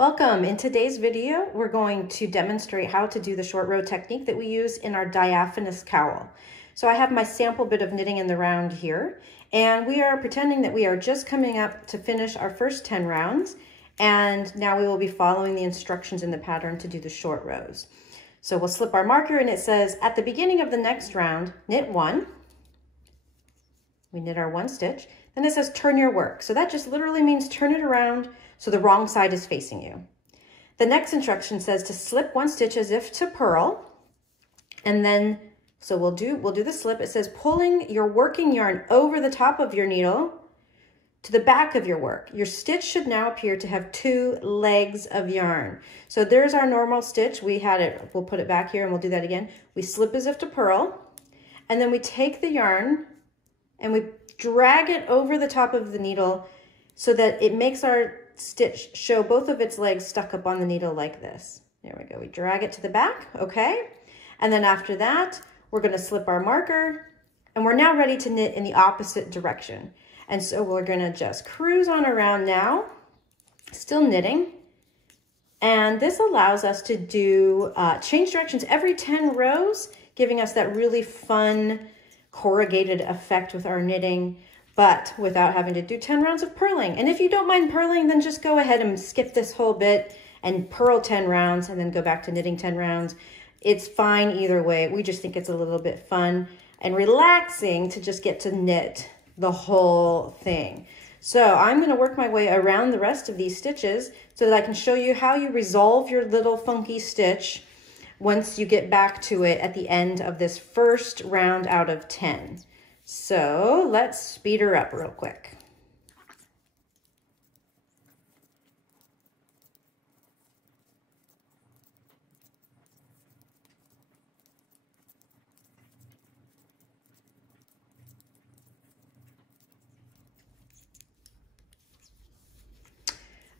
Welcome. In today's video, we're going to demonstrate how to do the short row technique that we use in our diaphanous cowl. So I have my sample bit of knitting in the round here, and we are pretending that we are just coming up to finish our first 10 rounds, and now we will be following the instructions in the pattern to do the short rows. So we'll slip our marker and it says, at the beginning of the next round, knit one. We knit our one stitch. Then it says turn your work. So that just literally means turn it around so the wrong side is facing you. The next instruction says to slip one stitch as if to purl. And then, so we'll do the slip. It says pulling your working yarn over the top of your needle to the back of your work. Your stitch should now appear to have 2 legs of yarn. So there's our normal stitch. We had it, we'll put it back here and we'll do that again. We slip as if to purl, and then we take the yarn and we drag it over the top of the needle so that it makes our stitch show both of its legs stuck up on the needle like this. There we go. We drag it to the back, okay? And then after that, we're going to slip our marker, and we're now ready to knit in the opposite direction. And so we're going to just cruise on around now, still knitting. And this allows us to do change directions every 10 rows, giving us that really fun corrugated effect with our knitting, but without having to do 10 rounds of purling. And if you don't mind purling, then just go ahead and skip this whole bit and purl 10 rounds and then go back to knitting 10 rounds. It's fine either way. We just think it's a little bit fun and relaxing to just get to knit the whole thing. So I'm going to work my way around the rest of these stitches so that I can show you how you resolve your little funky stitch once you get back to it at the end of this first round out of 10. So let's speed her up real quick.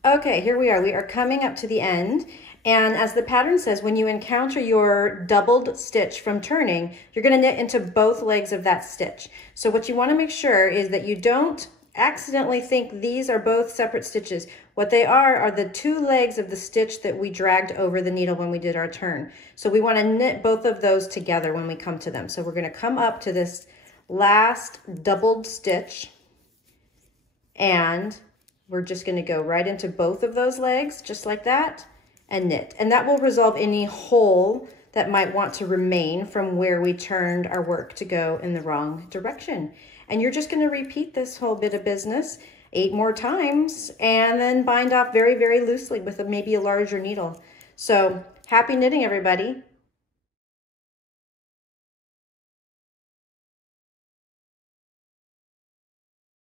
Okay, here we are. We are coming up to the end. And as the pattern says, when you encounter your doubled stitch from turning, you're going to knit into both legs of that stitch. So what you want to make sure is that you don't accidentally think these are both separate stitches. What they are the 2 legs of the stitch that we dragged over the needle when we did our turn. So we want to knit both of those together when we come to them. So we're going to come up to this last doubled stitch, and we're just going to go right into both of those legs, just like that, and knit. And that will resolve any hole that might want to remain from where we turned our work to go in the wrong direction. And you're just going to repeat this whole bit of business 8 more times and then bind off very, very loosely with maybe a larger needle. So happy knitting, everybody.